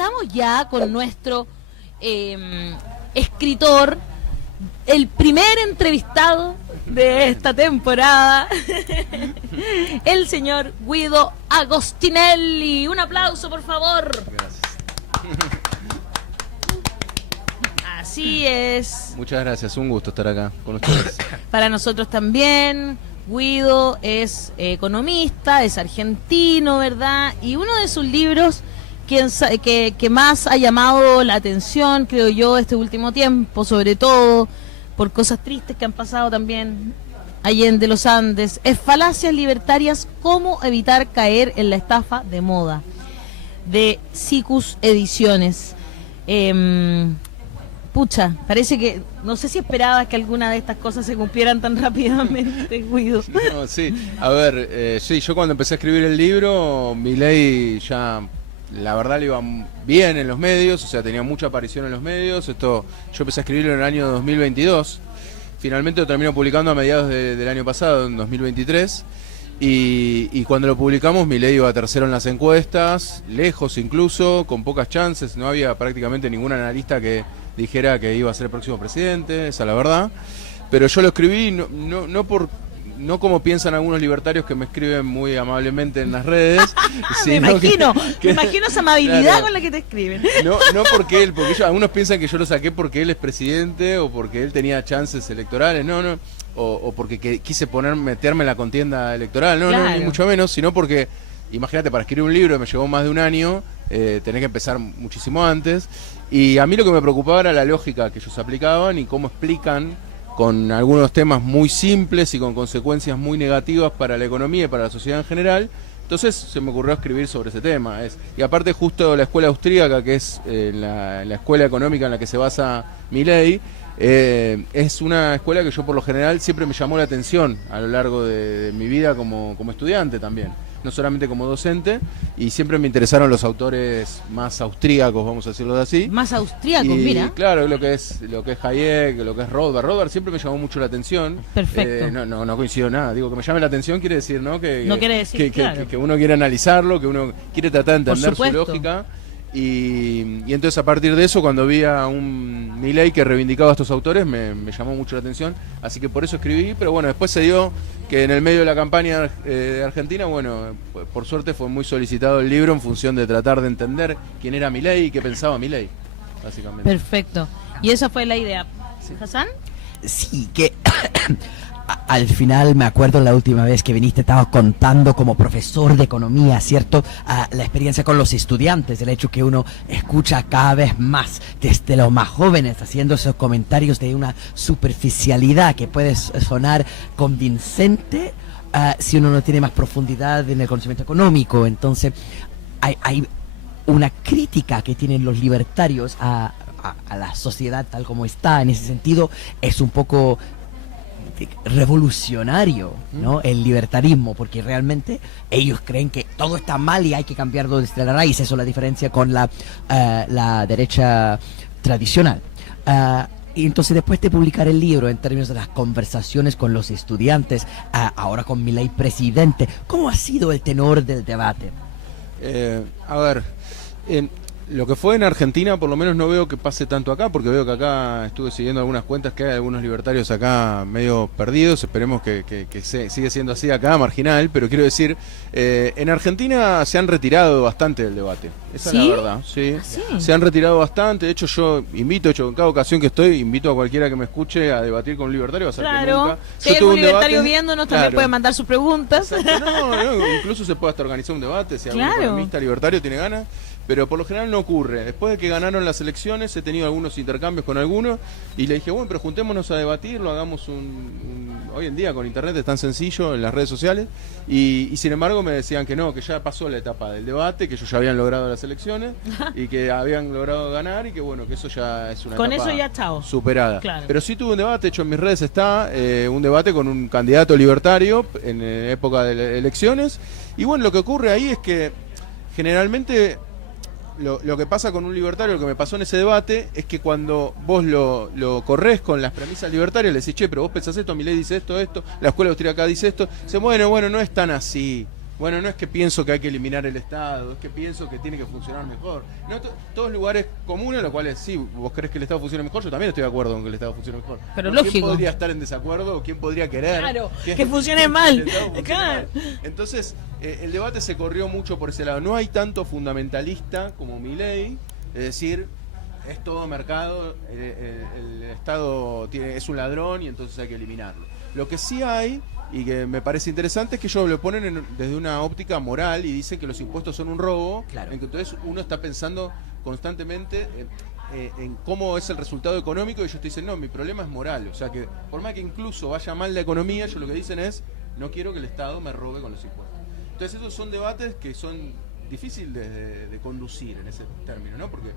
estamos ya con nuestro escritor, el primer entrevistado de esta temporada, el señor Guido Agostinelli. Un aplauso, por favor. Gracias. Así es. Muchas gracias, un gusto estar acá con ustedes. Para nosotros también. Guido es economista, es argentino, ¿verdad? Y uno de sus libros que más ha llamado la atención, creo yo, este último tiempo, sobre todo por cosas tristes que han pasado también allende los Andes, es Falacias Libertarias, cómo evitar caer en la estafa de moda, de Sikus Ediciones. Pucha, parece que, no sé si esperabas que alguna de estas cosas se cumplieran tan rápidamente, Guido. No, sí, a ver, sí, yo cuando empecé a escribir el libro, Milei ya, la verdad, le iba bien en los medios, o sea, tenía mucha aparición en los medios. Yo empecé a escribirlo en el año 2022, finalmente lo termino publicando a mediados del año pasado, en 2023, y cuando lo publicamos, Milei iba tercero en las encuestas, lejos incluso, con pocas chances, no había prácticamente ningún analista que dijera que iba a ser el próximo presidente, esa es la verdad. Pero yo lo escribí no como piensan algunos libertarios que me escriben muy amablemente en las redes. Me imagino esa amabilidad, claro, con la que te escriben. No porque algunos piensan que yo lo saqué porque él es presidente o porque él tenía chances electorales, o porque quise meterme en la contienda electoral, claro. No, ni mucho menos, sino porque, imagínate, para escribir un libro me llevó más de un año, tenés que empezar muchísimo antes, y a mí lo que me preocupaba era la lógica que ellos aplicaban y cómo explican con algunos temas muy simples y con consecuencias muy negativas para la economía y para la sociedad en general. Entonces se me ocurrió escribir sobre ese tema. Y aparte justo la escuela austríaca, que es la escuela económica en la que se basa Milei, es una escuela que yo por lo general siempre me llamó la atención a lo largo de mi vida como estudiante también, no solamente como docente, y siempre me interesaron los autores más austríacos, vamos a decirlo así. Más austríacos, mira. Claro, lo que es Hayek, lo que es Rothbard. Rothbard siempre me llamó mucho la atención. Perfecto. No coincido nada. Digo, que me llame la atención quiere decir, ¿no? Quiere decir, claro, que uno quiere analizarlo, que uno quiere tratar de entender su lógica. Y entonces a partir de eso, cuando vi a un Milei que reivindicaba a estos autores, me llamó mucho la atención, así que por eso escribí. Pero bueno, después se dio que en el medio de la campaña de Argentina, bueno, por suerte fue muy solicitado el libro en función de tratar de entender quién era Milei y qué pensaba Milei, básicamente. Perfecto, y esa fue la idea. Sí. ¿Hassan? Sí, que al final me acuerdo la última vez que viniste, estabas contando como profesor de economía, ¿cierto? La experiencia con los estudiantes, el hecho que uno escucha cada vez más desde los más jóvenes haciendo esos comentarios de una superficialidad que puede sonar convincente si uno no tiene más profundidad en el conocimiento económico. Entonces hay una crítica que tienen los libertarios a la sociedad tal como está. En ese sentido es un poco revolucionario, ¿no? El libertarismo, porque realmente ellos creen que todo está mal y hay que cambiarlo desde la raíz. Eso es la diferencia con la derecha tradicional. Y entonces, después de publicar el libro, en términos de las conversaciones con los estudiantes, ahora con Milei presidente, ¿cómo ha sido el tenor del debate? A ver, lo que fue en Argentina, por lo menos no veo que pase tanto acá, porque veo que acá estuve siguiendo algunas cuentas que hay algunos libertarios acá medio perdidos. Esperemos que sigue siendo así acá, marginal, pero quiero decir, en Argentina se han retirado bastante del debate. Esa, ¿sí?, es la verdad. Sí. ¿Ah, sí? Se han retirado bastante. De hecho, yo en cada ocasión que estoy, invito a cualquiera que me escuche a debatir con un libertario. Va a ser que nunca. Si hay algún libertario viéndonos, claro, también puede mandar sus preguntas. No, incluso se puede hasta organizar un debate si algún economista libertario tiene ganas. Pero por lo general no ocurre. Después de que ganaron las elecciones, he tenido algunos intercambios con algunos y le dije, bueno, pero juntémonos a debatirlo, hagamos hoy en día con internet es tan sencillo, en las redes sociales, y sin embargo me decían que no, que ya pasó la etapa del debate, que ellos ya habían logrado las elecciones y que habían logrado ganar y que bueno, que eso ya es una con etapa eso ya chao, superada. Claro. Pero sí tuve un debate, de hecho en mis redes está un debate con un candidato libertario en época de elecciones, y bueno, lo que ocurre ahí es que generalmente lo que pasa con un libertario, lo que me pasó en ese debate, es que cuando vos lo corres con las premisas libertarias, le decís, che, pero vos pensás esto, Milei dice esto, la escuela austríaca dice esto, dice, bueno, no es tan así. bueno, no es que pienso que hay que eliminar el Estado, es que pienso que tiene que funcionar mejor. No, todos lugares comunes, los cuales sí, vos crees que el Estado funcione mejor, yo también estoy de acuerdo con que el Estado funcione mejor. Pero lógico. ¿Quién podría estar en desacuerdo o quién podría querer que funcione mal? Claro. Entonces, el debate se corrió mucho por ese lado. No hay tanto fundamentalista como Milei, es decir, es todo mercado, el Estado es un ladrón y entonces hay que eliminarlo. Lo que sí hay, y que me parece interesante, es que ellos lo ponen desde una óptica moral y dicen que los impuestos son un robo, claro. en que entonces uno está pensando constantemente en cómo es el resultado económico y ellos te dicen, no, mi problema es moral, o sea que por más que incluso vaya mal la economía, ellos lo que dicen es, no quiero que el Estado me robe con los impuestos. Entonces esos son debates que son difíciles de conducir en ese término, ¿no? Porque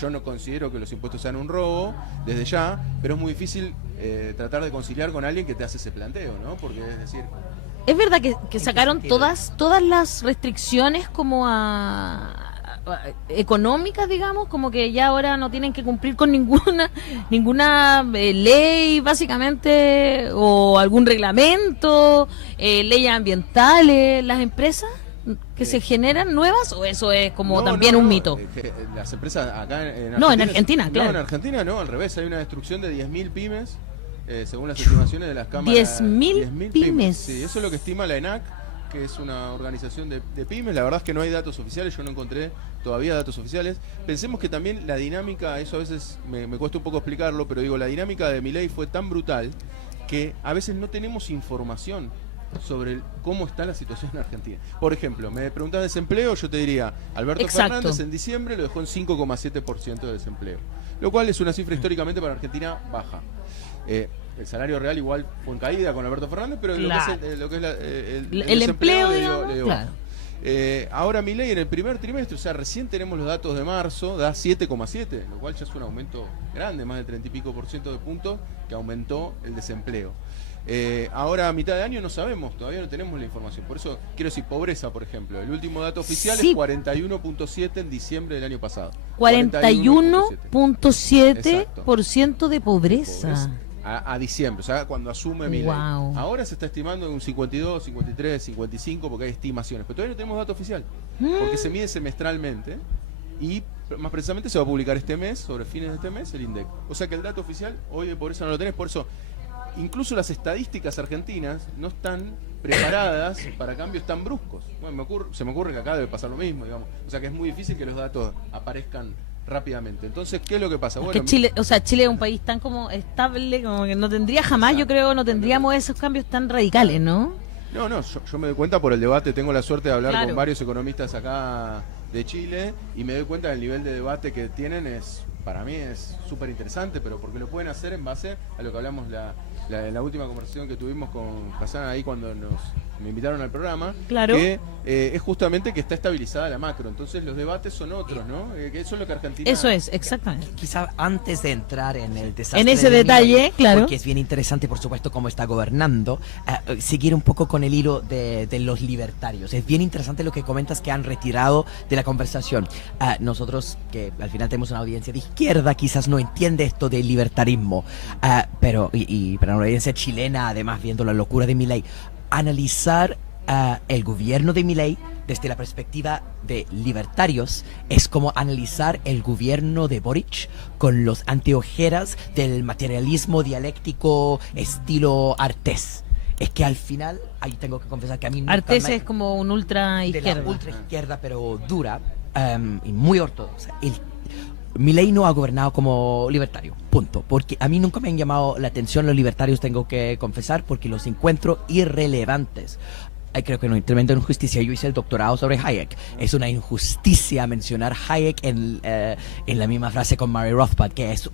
yo no considero que los impuestos sean un robo desde ya, pero es muy difícil tratar de conciliar con alguien que te hace ese planteo, ¿no? Porque es decir... Es verdad que sacaron todas las restricciones como económicas, digamos, como que ya ahora no tienen que cumplir con ninguna ley, básicamente, o algún reglamento, leyes ambientales, las empresas que se generan nuevas, o eso es como también un mito. Las empresas acá en Argentina, no, en Argentina, claro. No, en Argentina no, al revés, hay una destrucción de 10.000 pymes, según las estimaciones de las cámaras. 10.000 pymes. Sí, eso es lo que estima la ENAC, que es una organización de pymes. La verdad es que no hay datos oficiales, yo no encontré todavía datos oficiales. Pensemos que también la dinámica, eso a veces me cuesta un poco explicarlo, pero digo, la dinámica de Milei fue tan brutal que a veces no tenemos información sobre cómo está la situación en Argentina. Por ejemplo, me preguntas desempleo, yo te diría, Alberto Fernández en diciembre lo dejó en 5,7% de desempleo, lo cual es una cifra históricamente para Argentina baja. El salario real igual fue en caída con Alberto Fernández, pero lo que es el empleo, le dio claro. Ahora Milei en el primer trimestre, o sea, recién tenemos los datos de marzo, da 7,7, lo cual ya es un aumento grande, más del 30 y pico % de puntos que aumentó el desempleo. Ahora a mitad de año no sabemos, todavía no tenemos la información. Por eso quiero decir, pobreza, por ejemplo. El último dato oficial es 41,7 en diciembre del año pasado. 41,7% de pobreza. A diciembre, o sea, cuando asume Milei. Wow. Ahora se está estimando en un 52, 53, 55, porque hay estimaciones. Pero todavía no tenemos dato oficial, porque se mide semestralmente y más precisamente se va a publicar este mes, sobre fines de este mes, el INDEC. O sea que el dato oficial hoy de pobreza no lo tenés, por eso... Incluso las estadísticas argentinas no están preparadas para cambios tan bruscos. Bueno, se me ocurre que acá debe pasar lo mismo, digamos. O sea que es muy difícil que los datos aparezcan rápidamente. Entonces, ¿qué es lo que pasa? Bueno, que Chile es un país tan como estable, como que no tendría jamás, yo creo, no tendríamos esos cambios tan radicales, ¿no? No, yo me doy cuenta por el debate, tengo la suerte de hablar con varios economistas acá de Chile y me doy cuenta del nivel de debate que tienen para mí es súper interesante, pero porque lo pueden hacer en base a lo que hablamos la última conversación que tuvimos con Hassan ahí cuando me invitaron al programa, que es justamente que está estabilizada la macro, entonces los debates son otros, ¿no? Que eso es lo que Argentina... Eso es, exactamente. Quizá antes de entrar en el desastre en ese detalle, claro. Porque es bien interesante, por supuesto, cómo está gobernando, seguir un poco con el hilo de los libertarios. Es bien interesante lo que comentas que han retirado de la conversación. Nosotros, que al final tenemos una audiencia de izquierda, quizás no entiende esto del libertarismo, pero para una audiencia chilena, además viendo la locura de Milei, analizar el gobierno de Milei desde la perspectiva de libertarios es como analizar el gobierno de Boric con los anteojeras del materialismo dialéctico estilo Artés. Es que al final, ahí tengo que confesar que a mí nunca Artés es como un ultra izquierda. De la ultra izquierda, pero dura y muy ortodoxa. Milei no ha gobernado como libertario, punto. Porque a mí nunca me han llamado la atención los libertarios, tengo que confesar, porque los encuentro irrelevantes. Creo que no, tremenda injusticia. Yo hice el doctorado sobre Hayek. Es una injusticia mencionar Hayek en la misma frase con Murray Rothbard, que es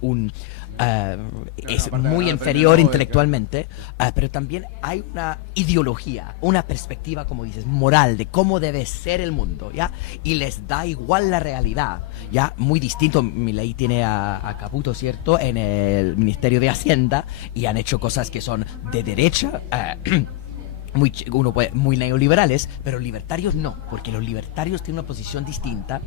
es muy inferior intelectualmente, pero también hay una ideología, una perspectiva, como dices, moral de cómo debe ser el mundo, ¿ya? Y les da igual la realidad, ¿ya? Muy distinto. Milei tiene a Caputo, ¿cierto?, en el Ministerio de Hacienda, y han hecho cosas que son de derecha, muy neoliberales, pero libertarios no, porque los libertarios tienen una posición distinta.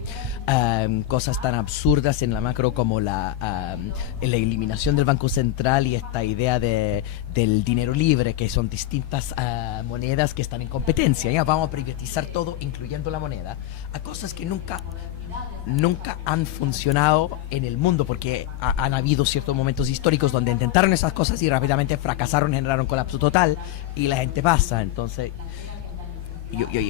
Cosas tan absurdas en la macro como la eliminación del Banco Central y esta idea del dinero libre, que son distintas monedas que están en competencia. Ya vamos a privatizar todo, incluyendo la moneda, a cosas que nunca han funcionado en el mundo, porque han habido ciertos momentos históricos donde intentaron esas cosas y rápidamente fracasaron, generaron colapso total y la gente pasa. Entonces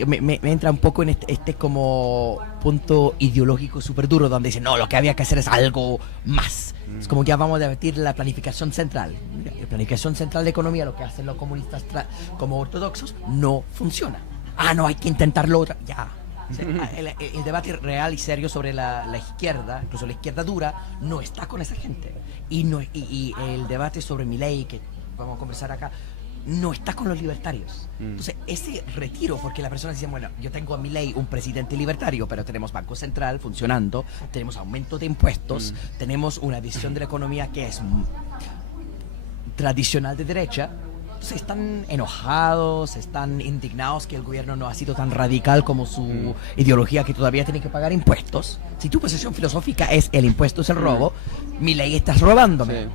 me entra un poco en este como punto ideológico súper duro, donde dicen, no, lo que había que hacer es algo más. Es como que ya vamos a debatir la planificación central. La planificación central de economía, lo que hacen los comunistas como ortodoxos, no funciona. No, hay que intentarlo otra. Ya. El debate real y serio sobre la izquierda, incluso la izquierda dura, no está con esa gente. Y el debate sobre Milei, que vamos a conversar acá, no está con los libertarios. Entonces, ese retiro, porque las personas dicen, bueno, yo tengo a Milei, un presidente libertario, pero tenemos Banco Central funcionando, tenemos aumento de impuestos, tenemos una visión de la economía que es tradicional de derecha. Entonces están enojados, están indignados que el gobierno no ha sido tan radical como su ideología, que todavía tienen que pagar impuestos. Si tu posición filosófica es el impuesto es el robo, Milei estás robándome. Sí.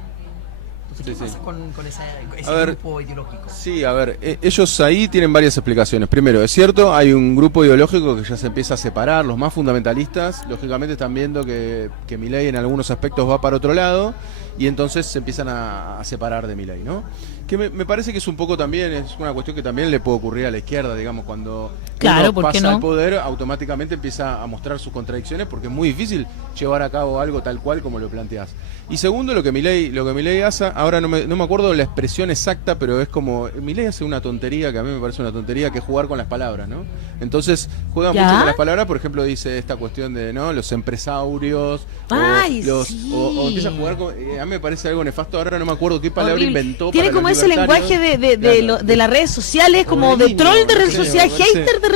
Entonces, ¿qué pasa con ese grupo ideológico? Sí, a ver, ellos ahí tienen varias explicaciones. Primero, es cierto, hay un grupo ideológico que ya se empieza a separar. Los más fundamentalistas, lógicamente, están viendo que Milei en algunos aspectos va para otro lado, y entonces se empiezan a separar de Milei, ¿no? Que me parece que es un poco también, es una cuestión que también le puede ocurrir a la izquierda, digamos, cuando uno pasa al poder, automáticamente empieza a mostrar sus contradicciones, porque es muy difícil llevar a cabo algo tal cual como lo planteás. Y segundo, lo que Milei hace, ahora no me acuerdo la expresión exacta, pero es como, Milei hace una tontería, que a mí me parece una tontería, que es jugar con las palabras, ¿no? Entonces, juega mucho con las palabras, por ejemplo, dice esta cuestión de, ¿no?, los empresarios, o empieza a jugar con, a mí me parece algo nefasto, ahora no me acuerdo qué palabra inventó. Tiene como ese lenguaje de las redes sociales, como de troll de red social, hater de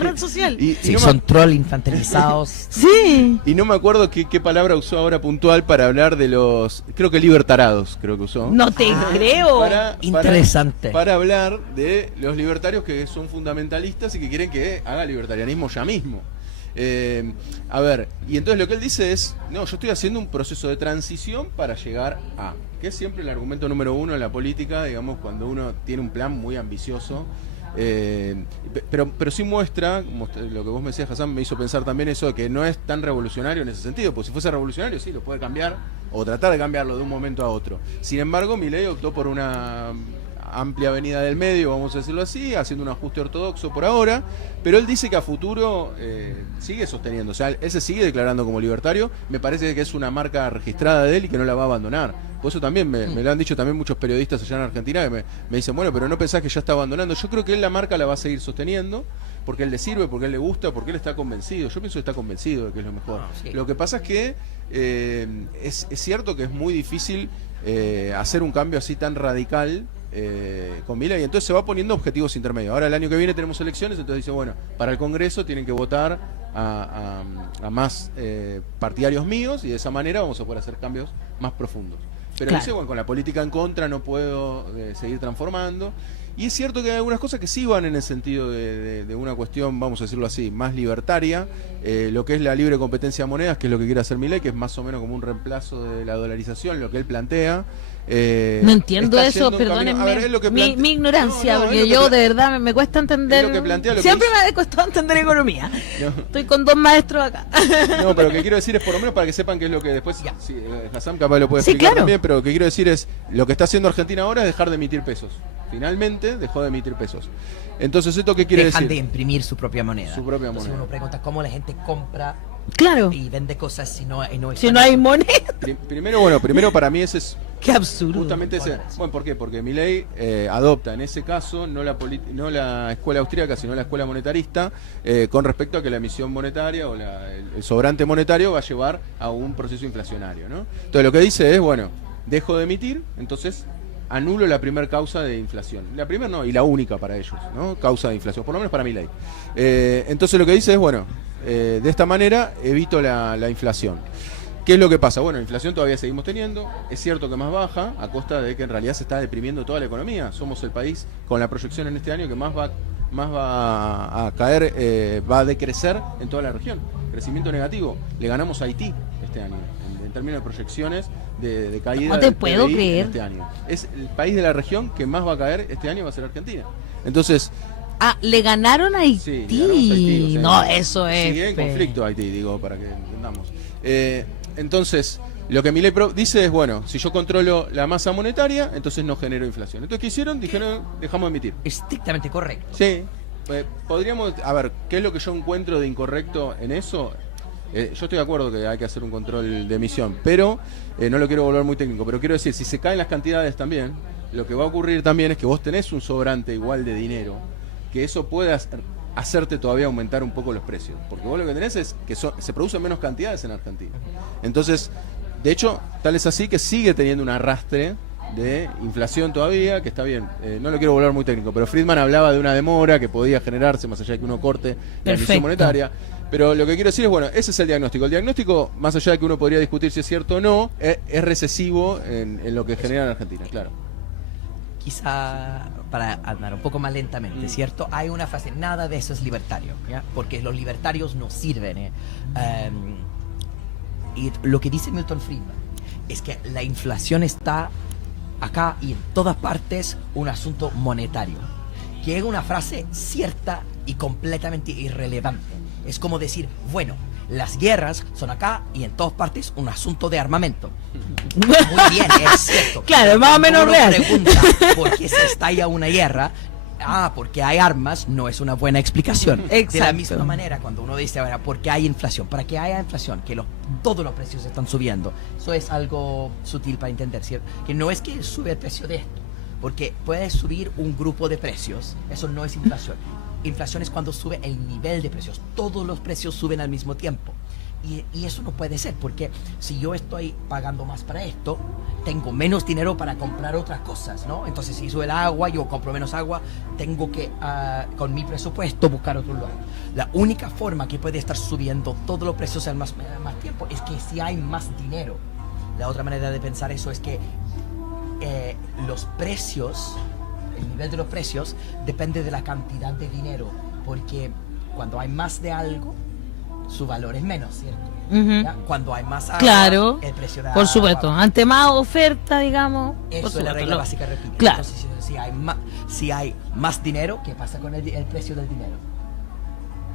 red social. Son troll infantilizados. Sí. Y no me acuerdo qué palabra usó ahora puntual para hablar de los, creo que libertarados, creo que usó. No te creo. Interesante. Para hablar de los libertarios que son fundamentalistas y que quieren que haga libertarianismo ya mismo. A ver, y entonces lo que él dice es, no, yo estoy haciendo un proceso de transición para llegar a, que es siempre el argumento número uno en la política, digamos, cuando uno tiene un plan muy ambicioso. Pero sí muestra, lo que vos me decías, Hassan, me hizo pensar también eso, de que no es tan revolucionario en ese sentido, pues si fuese revolucionario sí, lo puede cambiar, o tratar de cambiarlo de un momento a otro. Sin embargo, Milei optó por una amplia avenida del medio, vamos a decirlo así, haciendo un ajuste ortodoxo por ahora, pero él dice que a futuro sigue sosteniendo, o sea, él se sigue declarando como libertario. Me parece que es una marca registrada de él y que no la va a abandonar. Por eso también me lo han dicho también muchos periodistas allá en Argentina, que me dicen, bueno, pero no pensás que ya está abandonando. Yo creo que él la marca la va a seguir sosteniendo, porque él le sirve, porque él le gusta, porque él está convencido. Yo pienso que está convencido de que es lo mejor. Sí. Lo que pasa es que es cierto que es muy difícil hacer un cambio así tan radical con Milei, y entonces se va poniendo objetivos intermedios. Ahora el año que viene tenemos elecciones, entonces dice, bueno, para el Congreso tienen que votar a más partidarios míos, y de esa manera vamos a poder hacer cambios más profundos. Pero dice, bueno, con la política en contra no puedo seguir transformando. Y es cierto que hay algunas cosas que sí van en el sentido de una cuestión, vamos a decirlo así, más libertaria. Lo que es la libre competencia de monedas, que es lo que quiere hacer Milei, que es más o menos como un reemplazo de la dolarización, lo que él plantea. No entiendo eso, perdónenme mi ignorancia, porque yo de verdad me cuesta entender. Siempre me ha costado entender economía. Estoy con dos maestros acá. No, pero lo que quiero decir es, por lo menos para que sepan qué es lo que después, Hassan capaz lo puede explicar también, pero lo que quiero decir es, lo que está haciendo Argentina ahora es dejar de emitir pesos. Finalmente dejó de emitir pesos. Entonces, ¿esto qué quiere decir? Dejan de imprimir su propia moneda. Entonces uno pregunta cómo la gente compra y vende cosas si no hay moneda. Primero para mí ese es... Qué absurdo. Justamente ese. Bueno, ¿por qué? Porque Milei adopta en ese caso no la escuela austríaca, sino la escuela monetarista, con respecto a que la emisión monetaria o el sobrante monetario va a llevar a un proceso inflacionario, ¿no? Entonces lo que dice es, bueno, dejo de emitir, entonces anulo la primera causa de inflación. La primera no, y la única para ellos, ¿no? Causa de inflación, por lo menos para Milei. Entonces lo que dice es, bueno, de esta manera evito la inflación. ¿Qué es lo que pasa? Bueno, inflación todavía seguimos teniendo, es cierto que más baja, a costa de que en realidad se está deprimiendo toda la economía. Somos el país con la proyección en este año que más va a caer, va a decrecer en toda la región. Crecimiento negativo. Le ganamos a Haití este año, en términos de proyecciones de caída. No te puedo PBI creer. este año. Es el país de la región que más va a caer este año, va a ser Argentina. Entonces... ¿le ganaron a Haití? Sí, le ganamos a Haití, o sea, no, eso es... sigue en conflicto Haití, digo, para que entendamos. Entonces, lo que Milei dice es, bueno, si yo controlo la masa monetaria, entonces no genero inflación. Entonces, ¿qué hicieron? Dijeron, dejamos de emitir. Estrictamente correcto. Sí. Podríamos, a ver, ¿qué es lo que yo encuentro de incorrecto en eso? Yo estoy de acuerdo que hay que hacer un control de emisión, pero no lo quiero volver muy técnico, pero quiero decir, si se caen las cantidades también, lo que va a ocurrir también es que vos tenés un sobrante igual de dinero, que eso puede hacerte todavía aumentar un poco los precios, porque vos lo que tenés es que se producen menos cantidades en Argentina. Entonces, de hecho, tal es así que sigue teniendo un arrastre de inflación todavía, que está bien, no lo quiero volver muy técnico, pero Friedman hablaba de una demora que podía generarse más allá de que uno corte la emisión monetaria. Pero lo que quiero decir es, bueno, ese es el diagnóstico. El diagnóstico, más allá de que uno podría discutir si es cierto o no, es recesivo en lo que genera en Argentina, claro. Quizá para andar un poco más lentamente, ¿cierto? Hay una frase, nada de eso es libertario, ¿ya? Porque los libertarios no sirven. Y lo que dice Milton Friedman es que la inflación está acá y en todas partes un asunto monetario, que es una frase cierta y completamente irrelevante. Es como decir, bueno, las guerras son acá y en todas partes un asunto de armamento. Muy bien, es cierto. Claro, más o menos real. Pregunta por qué se estalla una guerra. Porque hay armas, no es una buena explicación. Exacto. De la misma manera, cuando uno dice, ahora, ¿por qué hay inflación? Para que haya inflación, que todos los precios están subiendo. Eso es algo sutil para entender, ¿cierto? Que no es que sube el precio de esto, porque puede subir un grupo de precios, eso no es inflación. Inflación es cuando sube el nivel de precios. Todos los precios suben al mismo tiempo. Y eso no puede ser, porque si yo estoy pagando más para esto, tengo menos dinero para comprar otras cosas, ¿no? Entonces, si sube el agua, yo compro menos agua, tengo que, con mi presupuesto, buscar otro lugar. La única forma que puede estar subiendo todos los precios al más tiempo es que si hay más dinero. La otra manera de pensar eso es que los precios, el nivel de los precios, depende de la cantidad de dinero, porque cuando hay más de algo, su valor es menos, ¿cierto? Cuando hay más agua, claro, el precio de por agua, supuesto, ante más oferta, digamos, eso es la regla básica, repite. Claro. Entonces, si hay más dinero, ¿qué pasa con el precio del dinero?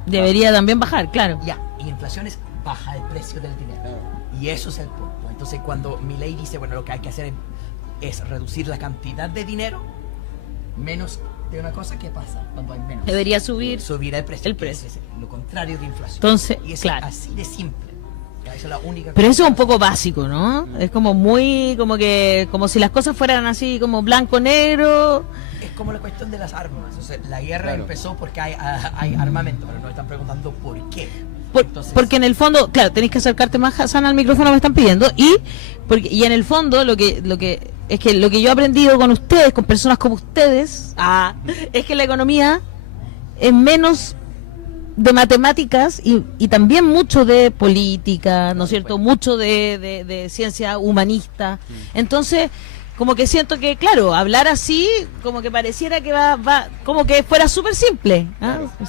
Debería también bajar, claro. Ya, y inflación es baja el precio del dinero. Y eso es el punto. Entonces, cuando Milei dice, bueno, lo que hay que hacer es reducir la cantidad de dinero, menos de una cosa, ¿qué pasa cuando hay menos? Debería subir el precio. el precio. Es lo contrario de inflación. Entonces, y es claro. así de simple. Esa es la única Pero eso es un cosa. poco básico, ¿no? Es como muy, como si las cosas fueran así, como blanco, negro. Es como la cuestión de las armas. O sea, la guerra Claro. empezó porque hay armamento, pero nos están preguntando por qué. Porque en el fondo, claro, tenéis que acercarte más, Hassan, al micrófono, me están pidiendo, y en el fondo lo que yo he aprendido con ustedes, con personas como ustedes, es que la economía es menos de matemáticas y también mucho de política, ¿no es cierto? Mucho de ciencia humanista. Entonces, como que siento que, claro, hablar así, como que pareciera que va como que fuera súper simple.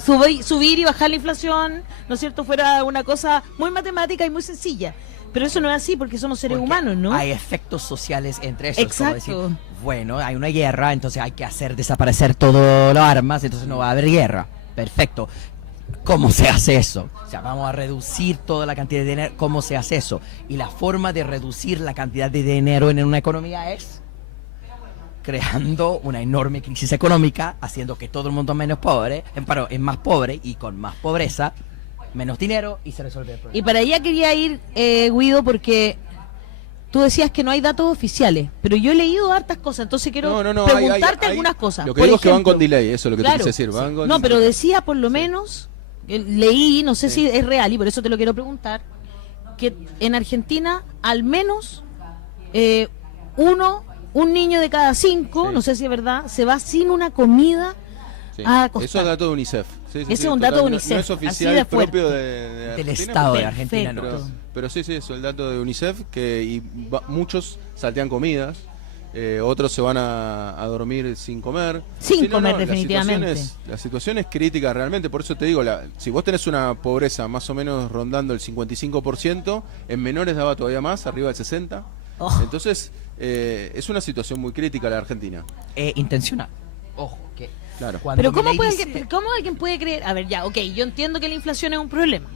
Subir y bajar la inflación, ¿no es cierto? Fuera una cosa muy matemática y muy sencilla. Pero eso no es así porque somos seres humanos, ¿no? Hay efectos sociales entre eso. Exacto. Es como decir, bueno, hay una guerra, entonces hay que hacer desaparecer todas las armas, entonces no va a haber guerra. Perfecto. ¿Cómo se hace eso? O sea, vamos a reducir toda la cantidad de dinero. ¿Cómo se hace eso? Y la forma de reducir la cantidad de dinero en una economía es creando una enorme crisis económica, haciendo que todo el mundo es más pobre y con más pobreza, menos dinero y se resuelve el problema. Y para allá quería ir, Guido, porque tú decías que no hay datos oficiales, pero yo he leído hartas cosas, entonces quiero preguntarte hay algunas cosas. Lo que Por digo es que van ejemplo, con delay, eso es lo que claro, te quise decir. no, pero decía por lo menos, leí, no sé si es real y por eso te lo quiero preguntar, que en Argentina al menos un niño de cada 5, no sé si es verdad, se va sin una comida Sí. a Eso es costar. dato de UNICEF. Sí, Ese es un dato de UNICEF, No es así oficial de fuerte. propio de Del Argentina, Estado de pero- Argentina, no. Perfecto. Pero sí, eso es el dato de UNICEF, muchos saltean comidas, otros se van a dormir sin comer. Sin Sí, comer, definitivamente. La situación es crítica realmente, por eso te digo, si vos tenés una pobreza más o menos rondando el 55%, en menores daba todavía más, arriba del 60%. Oh. Entonces, es una situación muy crítica la Argentina. Intencional. Ojo, que Claro. cuando Pero ¿cómo, Milei dice- ¿cómo alguien puede creer? A ver, ya, ok, yo entiendo que la inflación es un problema,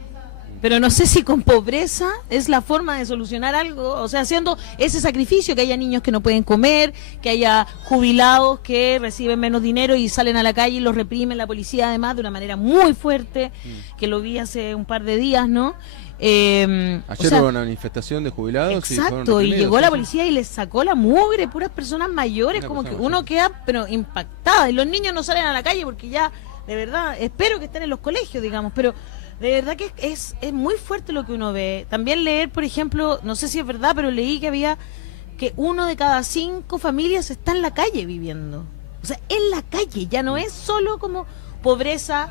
pero no sé si con pobreza es la forma de solucionar algo, o sea, haciendo ese sacrificio, que haya niños que no pueden comer, que haya jubilados que reciben menos dinero y salen a la calle y los reprimen la policía además de una manera muy fuerte, que lo vi hace un par de días, ¿no? Ayer o sea, hubo una manifestación de jubilados. exacto, y llegó la policía y les sacó la mugre, puras personas mayores, Una como que persona uno mayor. queda pero impactada, y los niños no salen a la calle porque ya, de verdad, espero que estén en los colegios, digamos, pero de verdad que es muy fuerte lo que uno ve. También leer, por ejemplo, no sé si es verdad, pero leí que había que 1 de cada 5 familias está en la calle viviendo. O sea, en la calle, ya no es solo como pobreza,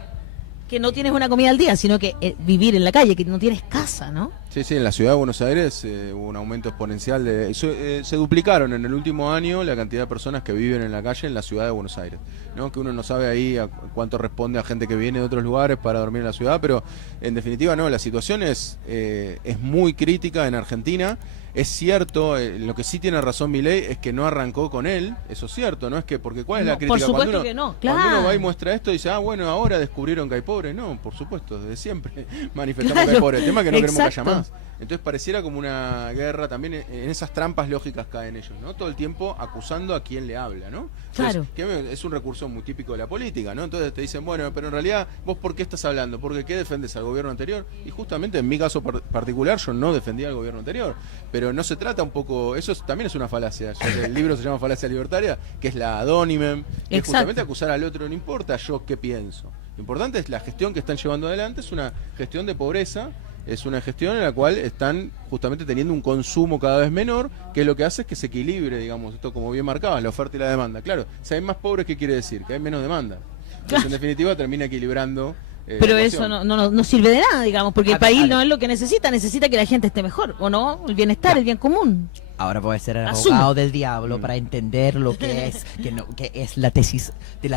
que no tienes una comida al día, sino que vivir en la calle, que no tienes casa, ¿no? Sí, en la ciudad de Buenos Aires hubo un aumento exponencial. Se duplicaron en el último año la cantidad de personas que viven en la calle en la ciudad de Buenos Aires, ¿no? Que uno no sabe ahí a cuánto responde a gente que viene de otros lugares para dormir en la ciudad, pero en definitiva no, la situación es muy crítica en Argentina. Es cierto, lo que sí tiene razón Milei es que no arrancó con él, eso es cierto, ¿no? Es que, porque ¿cuál es No, la crítica? por supuesto Cuando uno, que no, cuando uno claro. va y muestra esto y dice, bueno, ahora descubrieron que hay pobres. No, por supuesto, desde siempre manifestamos que hay Claro, pobres. El tema es que no queremos que haya exacto. más. Entonces pareciera como una guerra, también en esas trampas lógicas caen ellos, ¿no? Todo el tiempo acusando a quien le habla, ¿no? Claro. Entonces, que es un recurso muy típico de la política, ¿no? Entonces te dicen, bueno, pero en realidad, ¿vos por qué estás hablando? ¿Porque qué defendes al gobierno anterior? Y justamente en mi caso particular yo no defendía al gobierno anterior, pero no se trata un poco, también es una falacia, el libro se llama Falacia Libertaria, que es la ad hominem, que es Exacto. justamente acusar al otro, no importa yo qué pienso. Lo importante es la gestión que están llevando adelante, es una gestión de pobreza, es una gestión en la cual están justamente teniendo un consumo cada vez menor, que lo que hace es que se equilibre, digamos, esto como bien marcabas, la oferta y la demanda. Claro, si hay más pobres, ¿qué quiere decir? Que hay menos demanda. Entonces, en definitiva, termina equilibrando. Pero la eso ecuación. no sirve de nada, digamos, porque A el ver, país Ale. no es lo que necesita que la gente esté mejor, ¿o no? El bienestar, el bien común. Ahora voy a ser el Asumo. abogado del diablo para entender lo que es que es la tesis de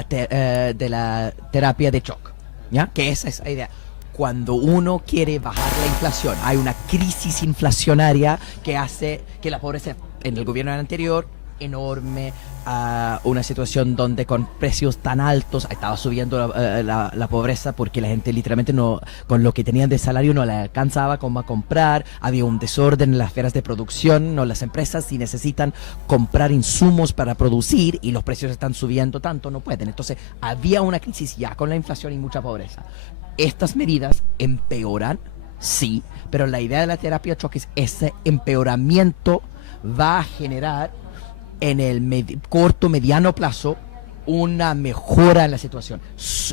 la terapia de shock, ¿ya? Que es esa idea. Cuando uno quiere bajar la inflación, hay una crisis inflacionaria que hace que la pobreza en el gobierno anterior enorme, a una situación donde con precios tan altos estaba subiendo la pobreza porque la gente literalmente no, con lo que tenían de salario no le alcanzaba como a comprar, había un desorden en las esferas de producción, no, las empresas si necesitan comprar insumos para producir y los precios están subiendo tanto no pueden, entonces había una crisis ya con la inflación y mucha pobreza. Estas medidas empeoran, sí, pero la idea de la terapia de choque es ese empeoramiento va a generar en el corto, mediano plazo una mejora en la situación.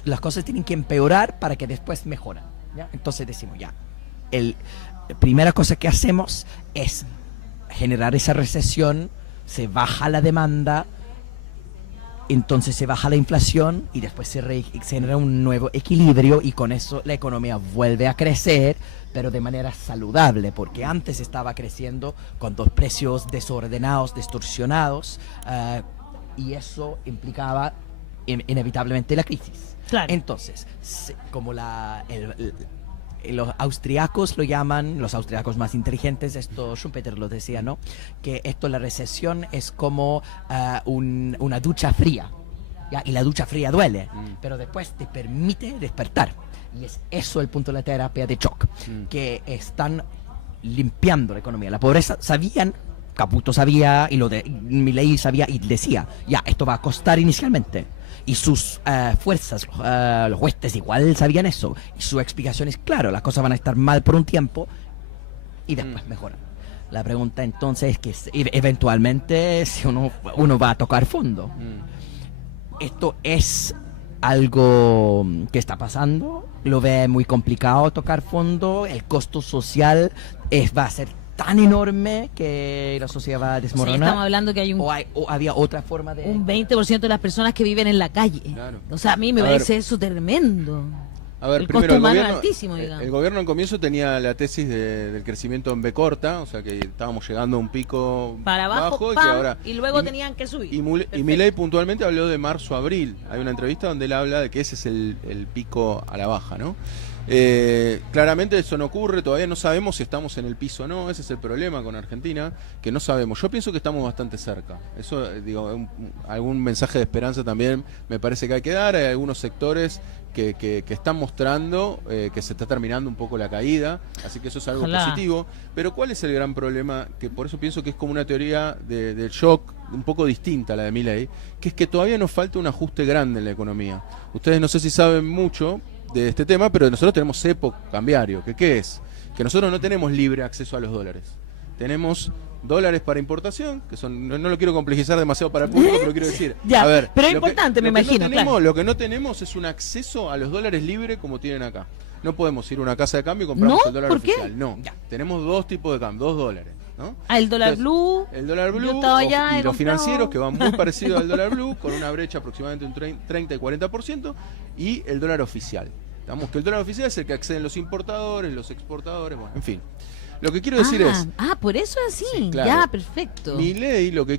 Las cosas tienen que empeorar para que después mejoran, ¿ya? Entonces decimos, ya, la primera cosa que hacemos es generar esa recesión, se baja la demanda, entonces se baja la inflación y después se genera un nuevo equilibrio y con eso la economía vuelve a crecer, pero de manera saludable, porque antes estaba creciendo con los precios desordenados, distorsionados, y eso implicaba inevitablemente la crisis. Claro. Entonces, como los austriacos lo llaman, los austriacos más inteligentes, esto Schumpeter lo decía, ¿no? Que la recesión es como una ducha fría, ¿ya? Y la ducha fría duele, pero después te permite despertar. Y es eso el punto de la terapia de shock, que están limpiando la economía. La pobreza, sabían, Caputo sabía, y Milei sabía y decía, ya, esto va a costar inicialmente. Y sus fuerzas, los huestes igual sabían eso. Y su explicación es, claro, las cosas van a estar mal por un tiempo y después mejoran. La pregunta entonces es que eventualmente si uno va a tocar fondo. Esto es algo que está pasando, lo ve muy complicado tocar fondo, el costo social va a ser tan enorme que la sociedad va a O sea, desmoronar? estamos hablando que hay ¿O había otra forma de...? un 20% de las personas que viven en la calle. Claro. O sea, a mí me A parece ver. eso tremendo. A ver, El primero, costo humano es altísimo, digamos. el gobierno en comienzo tenía la tesis del crecimiento en B corta, o sea que estábamos llegando a un pico Para abajo, bajo ¡pam! Y luego y- tenían que subir. Y Perfecto. Milei puntualmente habló de marzo-abril. Hay una entrevista donde él habla de que ese es el pico a la baja, ¿no? Claramente eso no ocurre, todavía no sabemos si estamos en el piso o no, ese es el problema con Argentina, que no sabemos. Yo pienso que estamos bastante cerca. Eso, digo, algún mensaje de esperanza también me parece que hay que dar. Hay algunos sectores que están mostrando que se está terminando un poco la caída, así que eso es algo Ojalá. positivo. Pero ¿cuál es el gran problema? Que por eso pienso que es como una teoría del shock un poco distinta a la de Milei, que es que todavía nos falta un ajuste grande en la economía. Ustedes no sé si saben mucho de este tema, pero nosotros tenemos cepo cambiario. ¿Qué es? Que nosotros no tenemos libre acceso a los dólares. Tenemos dólares para importación, que son, no lo quiero complejizar demasiado para el público, pero quiero decir, Ya, a ver, pero es lo que- importante, me lo que imagino, no tenemos, claro. Lo que no tenemos es un acceso a los dólares libre como tienen acá. No podemos ir a una casa de cambio y compramos ¿No? el dólar ¿Por qué? oficial. No, Ya. tenemos dos tipos de cambio, 2 dólares. ¿No? Ah, el dólar Entonces, blue. El dólar Yo blue estaba allá, y he los comprado. financieros que van muy parecidos al dólar blue, con una brecha aproximadamente un 30 y 40%, y el dólar oficial. Digamos que el dólar oficial es el que acceden los importadores, los exportadores, bueno, en fin. Lo que quiero decir es, por eso es así. Sí, claro. Ya, perfecto. Milei lo que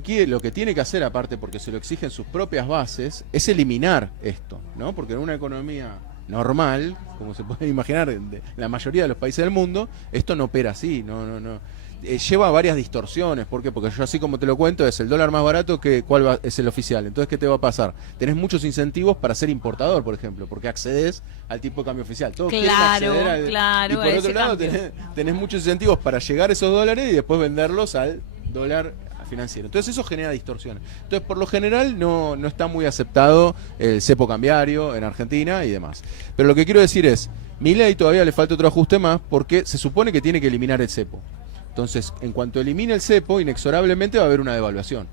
tiene que hacer, aparte porque se lo exigen sus propias bases, es eliminar esto, ¿no? Porque en una economía normal, como se puede imaginar en la mayoría de los países del mundo, esto no opera así, no. Lleva varias distorsiones. ¿Por qué? Porque yo así como te lo cuento, es el dólar más barato que es el oficial. Entonces, ¿qué te va a pasar? Tenés muchos incentivos para ser importador, por ejemplo, porque accedes al tipo de cambio oficial. Todos quieren Claro, acceder claro, Y por a otro ese lado, cambio. tenés muchos incentivos para llegar a esos dólares y después venderlos al dólar financiero. Entonces eso genera distorsiones. Entonces, por lo general, no está muy aceptado el cepo cambiario en Argentina y demás. Pero lo que quiero decir es, Milei todavía le falta otro ajuste más porque se supone que tiene que eliminar el cepo. Entonces, en cuanto elimine el cepo, inexorablemente va a haber una devaluación.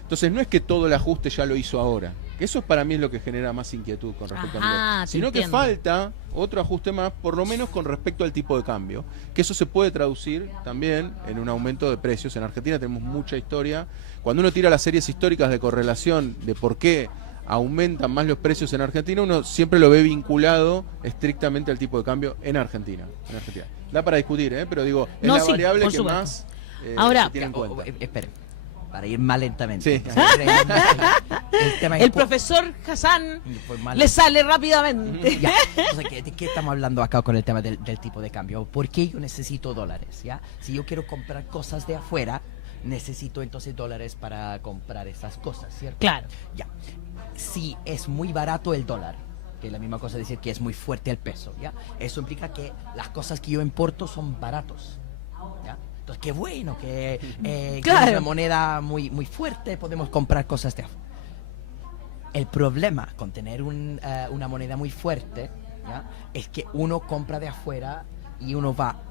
Entonces, no es que todo el ajuste ya lo hizo ahora. Que eso para mí es lo que genera más inquietud con respecto a Milei. Te Sino que entiendo. falta otro ajuste más, por lo menos con respecto al tipo de cambio. Que eso se puede traducir también en un aumento de precios. En Argentina tenemos mucha historia. Cuando uno tira las series históricas de correlación de por qué aumentan más los precios en Argentina, uno siempre lo ve vinculado estrictamente al tipo de cambio en Argentina. Da para discutir, pero digo, es No, la sí, variable por que supuesto. más Ahora- se tiene en cuenta. Espere, para ir más lentamente. Sí. El tema es El profesor Hassan por mal- le sale rápidamente. Ya. Entonces, ¿de qué estamos hablando acá con el tema del tipo de cambio? ¿Por qué yo necesito dólares? ¿Ya? Si yo quiero comprar cosas de afuera, necesito entonces dólares para comprar esas cosas, ¿cierto? Claro. Ya. Si es muy barato el dólar, que es la misma cosa decir que es muy fuerte el peso, ¿ya? Eso implica que las cosas que yo importo son baratos, ¿ya? Entonces, qué bueno que Claro. con una moneda muy fuerte podemos comprar cosas de afuera. El problema con tener una moneda muy fuerte, ¿ya? Es que uno compra de afuera y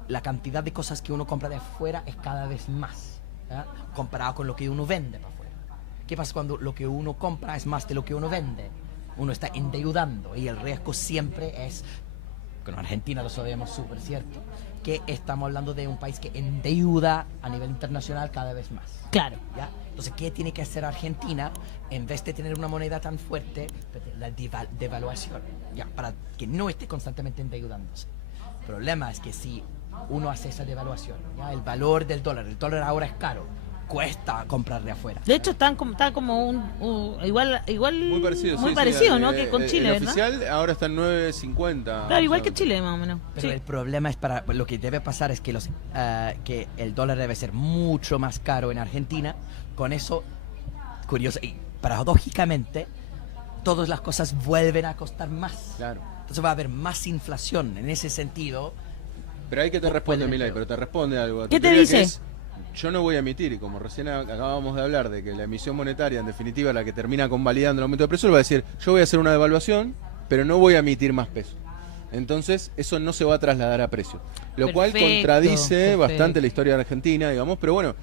la cantidad de cosas que uno compra de afuera es cada vez más, ¿ya? Comparado con lo que uno vende para afuera. ¿Qué pasa cuando lo que uno compra es más de lo que uno vende? Uno está endeudando y el riesgo siempre es, con Argentina lo sabemos súper cierto, que estamos hablando de un país que endeuda a nivel internacional cada vez más. Claro. ¿Ya? Entonces, ¿qué tiene que hacer Argentina en vez de tener una moneda tan fuerte? La devaluación, ¿ya? Para que no esté constantemente endeudándose. El problema es que si uno hace esa devaluación, ¿ya? El valor del dólar, el dólar ahora es caro, cuesta comprar de afuera. De hecho, está como igual Muy parecido, muy sí, parecido, sí, ¿no? Que con Chile, el ¿verdad? oficial ahora está en 9.50. Claro, igual o que sea, Chile, más o menos. Pero Sí. el problema es lo que debe pasar es que que el dólar debe ser mucho más caro en Argentina. Con eso, curioso y paradójicamente, todas las cosas vuelven a costar más. Claro. Entonces va a haber más inflación en ese sentido. Pero ahí que te responde Puede Milei, ser. pero te responde algo. ¿Qué te teoría dice? que es, yo no voy a emitir, y como recién acabábamos de hablar de que la emisión monetaria en definitiva es la que termina convalidando el aumento de precios, él va a decir, yo voy a hacer una devaluación, pero no voy a emitir más peso. Entonces, eso no se va a trasladar a precio. Lo cual Perfecto, contradice perfecto. bastante la historia de Argentina, digamos, pero bueno,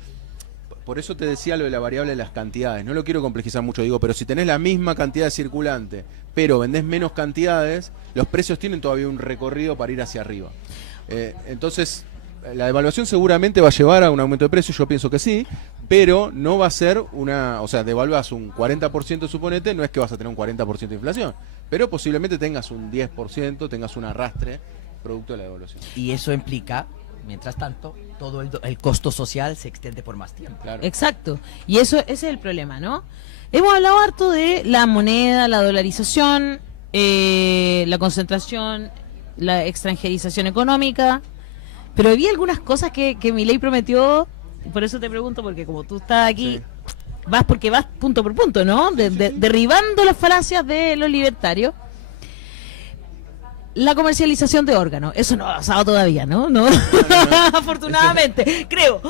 por eso te decía lo de la variable de las cantidades. No lo quiero complejizar mucho, digo, pero si tenés la misma cantidad de circulante, pero vendés menos cantidades, los precios tienen todavía un recorrido para ir hacia arriba. Entonces, la devaluación seguramente va a llevar a un aumento de precios, yo pienso que sí, pero no va a ser o sea, devaluas un 40%, suponete, no es que vas a tener un 40% de inflación, pero posiblemente tengas un 10%, tengas un arrastre producto de la devaluación. Y eso implica, mientras tanto, todo el costo social se extiende por más tiempo. Claro. Exacto. Y ese es el problema, ¿no? Hemos hablado harto de la moneda, la dolarización, la concentración, la extranjerización económica, pero había algunas cosas que Milei prometió, por eso te pregunto, porque como tú estás aquí, sí, vas punto por punto, ¿no? Sí. Derribando las falacias de los libertarios. La comercialización de órganos, eso no ha pasado todavía, ¿no? No. Afortunadamente, eso, creo.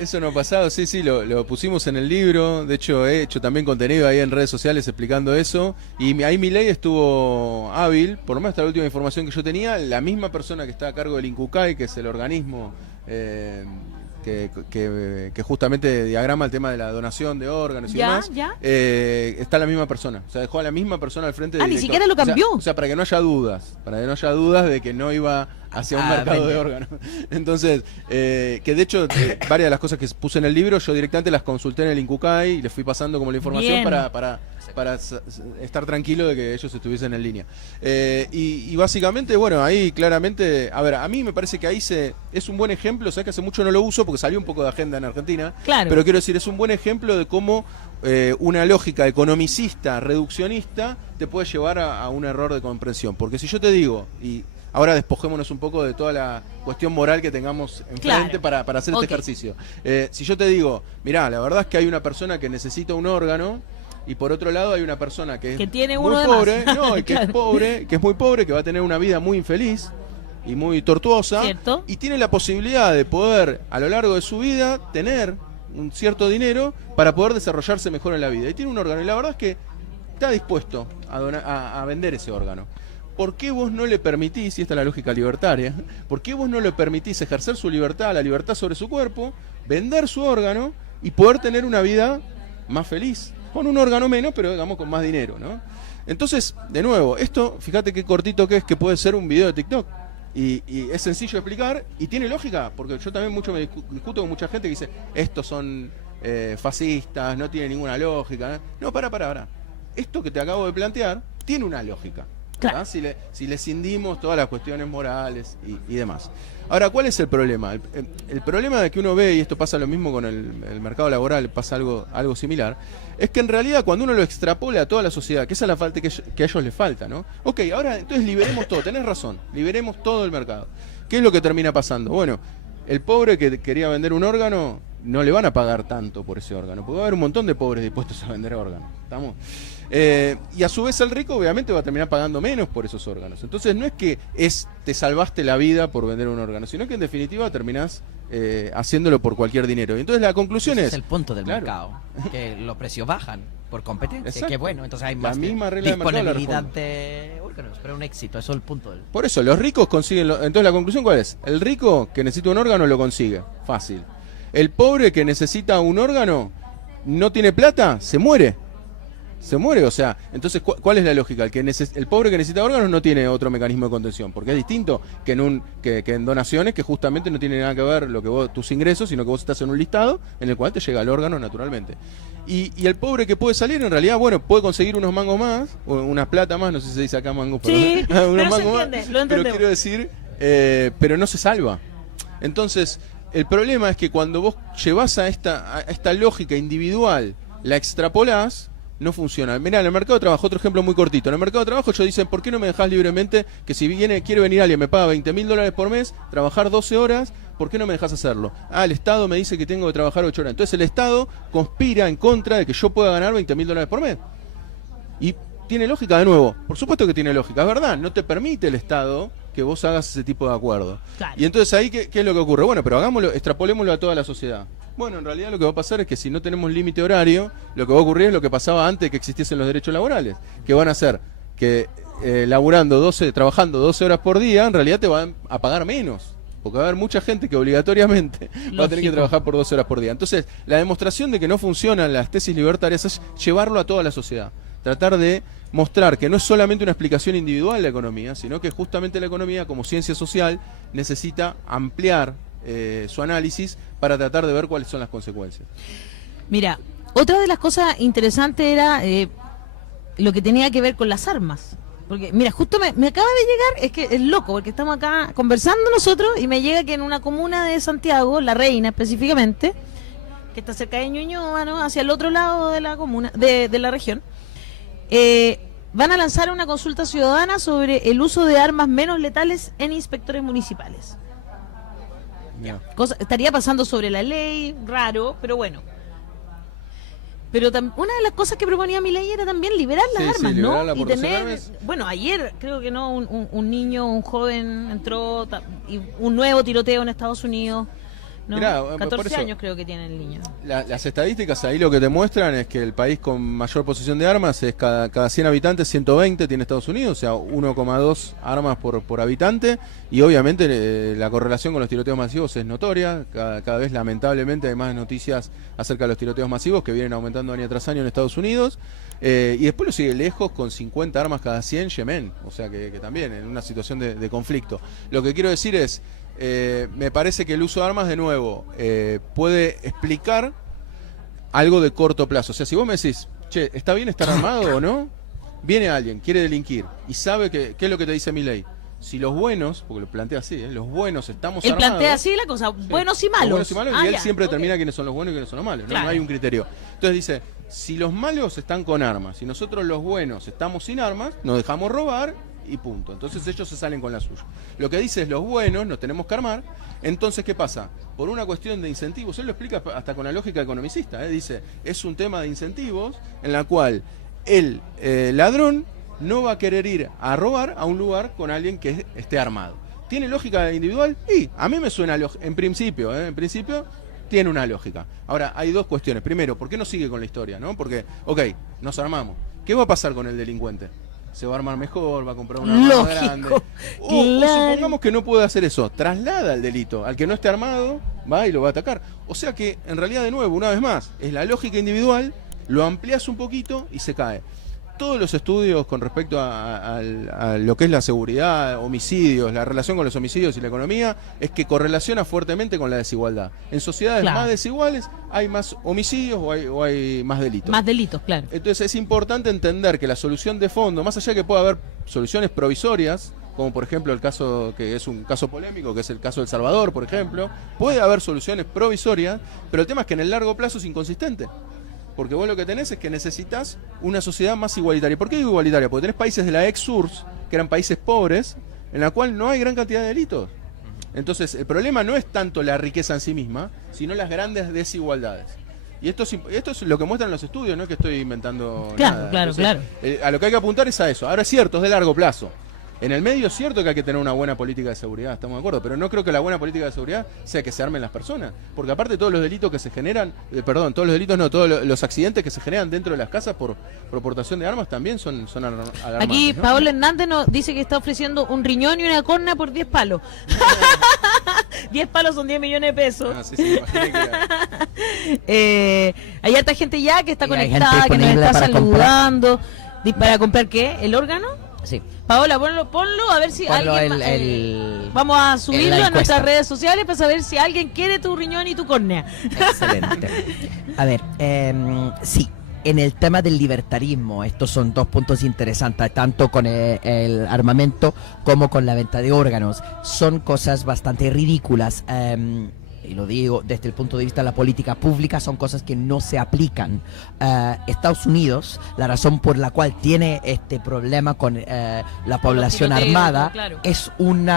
Eso no ha pasado, sí, lo pusimos en el libro, de hecho he hecho también contenido ahí en redes sociales explicando eso, y ahí Milei estuvo hábil, por lo menos hasta la última información que yo tenía, la misma persona que está a cargo del INCUCAI, que es el organismo que justamente diagrama el tema de la donación de órganos y demás, está la misma persona, o sea, dejó a la misma persona al frente del ni siquiera lo cambió. O sea, para que no haya dudas, de que no iba hacia un mercado de órganos. Entonces, que de hecho, varias de las cosas que puse en el libro, yo directamente las consulté en el INCUCAI y les fui pasando como la información para estar tranquilo de que ellos estuviesen en línea. Y básicamente, bueno, ahí claramente, a ver, a mí me parece que ahí es un buen ejemplo, sabes que hace mucho no lo uso porque salió un poco de agenda en Argentina, claro, pero quiero decir, es un buen ejemplo de cómo una lógica economicista, reduccionista, te puede llevar a un error de comprensión. Porque si yo te digo, y ahora despojémonos un poco de toda la cuestión moral que tengamos enfrente, claro, para hacer este ejercicio. Si yo te digo, mirá, la verdad es que hay una persona que necesita un órgano, y por otro lado hay una persona que tiene muy uno pobre, de más. que claro, es muy pobre, que va a tener una vida muy infeliz y muy tortuosa, ¿cierto? Y tiene la posibilidad de poder, a lo largo de su vida, tener un cierto dinero para poder desarrollarse mejor en la vida. Y tiene un órgano, y la verdad es que está dispuesto a vender ese órgano. ¿Por qué vos no le permitís, y esta es la lógica libertaria, por qué vos no le permitís ejercer su libertad, la libertad sobre su cuerpo, vender su órgano y poder tener una vida más feliz? Con un órgano menos, pero digamos con más dinero, ¿no? Entonces, de nuevo, esto, fíjate qué cortito que es, que puede ser un video de TikTok. Y es sencillo de explicar y tiene lógica, porque yo también mucho me discuto con mucha gente que dice, estos son fascistas, no tiene ninguna lógica. No, para. Esto que te acabo de plantear tiene una lógica. Claro. Si le cindimos todas las cuestiones morales y demás. Ahora, ¿cuál es el problema? El problema de que uno ve, y esto pasa lo mismo con el mercado laboral, pasa algo similar, es que en realidad cuando uno lo extrapola a toda la sociedad, que esa es la falta que a ellos les falta, ¿no? Ok, ahora entonces liberemos todo, tenés razón, liberemos todo el mercado. ¿Qué es lo que termina pasando? Bueno, el pobre que quería vender un órgano, no le van a pagar tanto por ese órgano, porque va a haber un montón de pobres dispuestos a vender órganos, ¿estamos? Y a su vez el rico obviamente va a terminar pagando menos por esos órganos. Entonces no es que te salvaste la vida por vender un órgano, sino que en definitiva terminás haciéndolo por cualquier dinero. Y entonces la conclusión es el punto del mercado, que los precios bajan por competencia. Que bueno, entonces hay la más misma regla disponibilidad de órganos, pero un éxito, eso es el punto del... Por eso, los ricos consiguen... Entonces la conclusión ¿cuál es? El rico que necesita un órgano lo consigue, fácil. El pobre que necesita un órgano, no tiene plata, se muere, o sea, entonces ¿cuál es la lógica? El pobre que necesita órganos no tiene otro mecanismo de contención, porque es distinto que en donaciones, que justamente no tiene nada que ver tus ingresos, sino que vos estás en un listado en el cual te llega el órgano naturalmente. Y el pobre que puede salir, en realidad, bueno, puede conseguir unos mangos más, o unas plata más, no sé si se dice acá mangos, sí, pero unos mangos más, pero quiero decir, pero no se salva. Entonces, el problema es que cuando vos llevas a esta lógica individual, la extrapolás, no funciona. Mirá, en el mercado de trabajo, otro ejemplo muy cortito. En el mercado de trabajo ellos dicen, ¿por qué no me dejás libremente que si quiere venir alguien, me paga $20.000 por mes, trabajar 12 horas, ¿por qué no me dejás hacerlo? El Estado me dice que tengo que trabajar 8 horas. Entonces el Estado conspira en contra de que yo pueda ganar $20.000 por mes. Y tiene lógica de nuevo. Por supuesto que tiene lógica, es verdad. No te permite el Estado que vos hagas ese tipo de acuerdo. Claro. Y entonces ahí, ¿qué es lo que ocurre? Bueno, pero extrapolémoslo a toda la sociedad. Bueno, en realidad lo que va a pasar es que si no tenemos límite horario, lo que va a ocurrir es lo que pasaba antes de que existiesen los derechos laborales, que van a ser que trabajando 12 horas por día, en realidad te van a pagar menos, porque va a haber mucha gente que obligatoriamente va a tener que trabajar por 12 horas por día. Entonces, la demostración de que no funcionan las tesis libertarias es llevarlo a toda la sociedad, tratar de mostrar que no es solamente una explicación individual de la economía, sino que justamente la economía como ciencia social necesita ampliar su análisis para tratar de ver cuáles son las consecuencias. Mira, otra de las cosas interesantes era lo que tenía que ver con las armas. Porque, mira, justo me acaba de llegar, es que es loco, porque estamos acá conversando nosotros y me llega que en una comuna de Santiago, La Reina específicamente, que está cerca de Ñuñoa, ¿no? Hacia el otro lado de la comuna, de la región, van a lanzar una consulta ciudadana sobre el uso de armas menos letales en inspectores municipales. Yeah. Estaría pasando sobre la ley, raro, pero bueno. Pero una de las cosas que proponía mi ley era también liberar las armas, liberar ¿no? la Y tener, armas. bueno, ayer creo que no, un niño, un joven entró, y un nuevo tiroteo en Estados Unidos, ¿no? Mirá, 14 años creo que tiene el niño. Las estadísticas ahí lo que te muestran es que el país con mayor posesión de armas es cada 100 habitantes, 120 tiene Estados Unidos, o sea, 1,2 armas por habitante, y obviamente la correlación con los tiroteos masivos es notoria. Cada vez lamentablemente hay más noticias acerca de los tiroteos masivos que vienen aumentando año tras año en Estados Unidos, y después lo sigue lejos con 50 armas cada 100 Yemen, o sea que también en una situación de conflicto. Lo que quiero decir es, me parece que el uso de armas, de nuevo, puede explicar algo de corto plazo. O sea, si vos me decís, che, ¿está bien estar armado o no? Viene alguien, quiere delinquir y sabe qué es lo que te dice mi ley. Si los buenos, porque lo plantea así, los buenos estamos Él armados. plantea así la cosa, Sí, buenos y malos. Buenos y malos, y él siempre okay. determina quiénes son los buenos y quiénes son los malos. Claro. No hay un criterio. Entonces dice, si los malos están con armas y nosotros los buenos estamos sin armas, nos dejamos robar y punto. Entonces ellos se salen con la suya. Lo que dice es, los buenos nos tenemos que armar. Entonces, ¿qué pasa? Por una cuestión de incentivos, él lo explica hasta con la lógica economicista, dice, es un tema de incentivos en la cual el ladrón no va a querer ir a robar a un lugar con alguien que esté armado. ¿Tiene lógica individual? Sí, a mí me suena en principio, tiene una lógica. Ahora, hay dos cuestiones. Primero, ¿por qué no sigue con la historia? ¿No? Porque, ok, nos armamos. ¿Qué va a pasar con el delincuente? Se va a armar mejor, va a comprar una arma más grande. O supongamos que no puede hacer eso, traslada el delito. Al que no esté armado, va y lo va a atacar. O sea que, en realidad, de nuevo, una vez más, es la lógica individual, lo amplias un poquito y se cae. Todos los estudios con respecto a lo que es la seguridad, homicidios, la relación con los homicidios y la economía, es que correlaciona fuertemente con la desigualdad. En sociedades más desiguales hay más homicidios o hay más delitos. Más delitos, claro. Entonces es importante entender que la solución de fondo, más allá de que pueda haber soluciones provisorias, como por ejemplo el caso que es un caso polémico, que es el caso de El Salvador, por ejemplo, puede haber soluciones provisorias, pero el tema es que en el largo plazo es inconsistente. Porque vos lo que tenés es que necesitas una sociedad más igualitaria. ¿Por qué digo igualitaria? Porque tenés países de la ex-URSS, que eran países pobres, en la cual no hay gran cantidad de delitos. Entonces, el problema no es tanto la riqueza en sí misma, sino las grandes desigualdades. Y esto es lo que muestran los estudios, no es que estoy inventando nada. Claro. A lo que hay que apuntar es a eso. Ahora es cierto, es de largo plazo. En el medio es cierto que hay que tener una buena política de seguridad, estamos de acuerdo, pero no creo que la buena política de seguridad sea que se armen las personas, porque aparte todos los delitos que se generan, todos los accidentes que se generan dentro de las casas por portación de armas también son alarmantes. Aquí ¿no? Paola Hernández nos dice que está ofreciendo un riñón y una corna por 10 palos. 10 palos son 10 millones de pesos. Sí, imaginé que era. Hay harta gente ya que está Y conectada, que nos está saludando. ¿Para comprar qué? ¿El órgano? Sí. Paola, ponlo a ver si Ponlo alguien... Vamos a subirlo a nuestras redes sociales para saber si alguien quiere tu riñón y tu córnea. Excelente. A ver, sí, en el tema del libertarismo, estos son dos puntos interesantes, tanto con el armamento como con la venta de órganos. Son cosas bastante ridículas. Y lo digo desde el punto de vista de la política pública, son cosas que no se aplican. Estados Unidos, la razón por la cual tiene este problema con la población armada, claro, es un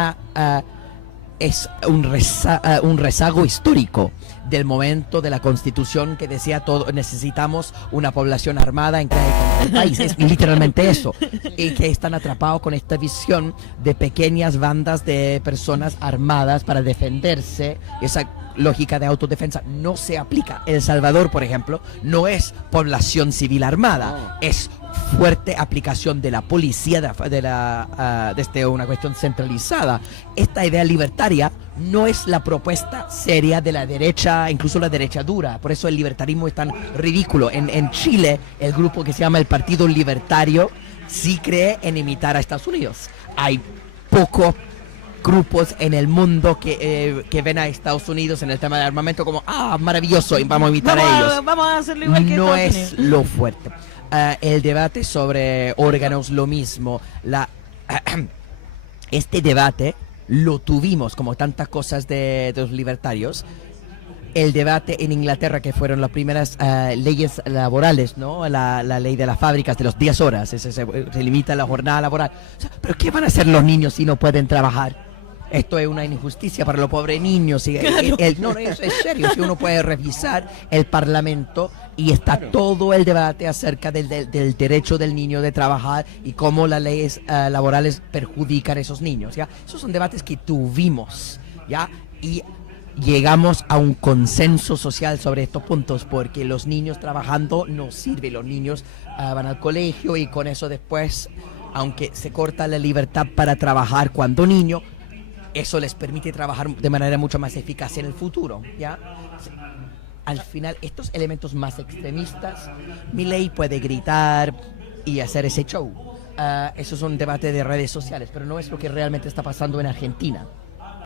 rezago histórico del momento de la Constitución que decía necesitamos una población armada en cada país. Es literalmente eso. Y que están atrapados con esta visión de pequeñas bandas de personas armadas para defenderse. Esa lógica de autodefensa no se aplica. El Salvador, por ejemplo, no es población civil armada, es fuerte aplicación de la policía desde una cuestión centralizada. Esta idea libertaria no es la propuesta seria de la derecha, incluso la derecha dura. Por eso el libertarismo es tan ridículo. En Chile, el grupo que se llama el Partido Libertario sí cree en imitar a Estados Unidos. Hay poco grupos en el mundo que ven a Estados Unidos en el tema de armamento como, maravilloso, y vamos a imitar a ellos. Vamos a hacerlo igual que no Estados es Unidos. lo fuerte. El debate sobre órganos, lo mismo. Este debate lo tuvimos, como tantas cosas de los libertarios, el debate en Inglaterra, que fueron las primeras leyes laborales, ¿no? La ley de las fábricas de los 10 horas, se limita la jornada laboral. O sea, ¿pero qué van a hacer los niños si no pueden trabajar? Esto es una injusticia para los pobres niños. Claro. No, eso es serio. Si uno puede revisar el Parlamento y está todo el debate acerca del derecho del niño de trabajar y cómo las leyes laborales perjudican a esos niños, ¿ya? Esos son debates que tuvimos, ¿ya? Y llegamos a un consenso social sobre estos puntos, porque los niños trabajando no sirve. Los niños van al colegio y con eso después, aunque se corta la libertad para trabajar cuando niño, eso les permite trabajar de manera mucho más eficaz en el futuro, ¿ya? Al final, estos elementos más extremistas, Milei puede gritar y hacer ese show. Eso es un debate de redes sociales, pero no es lo que realmente está pasando en Argentina.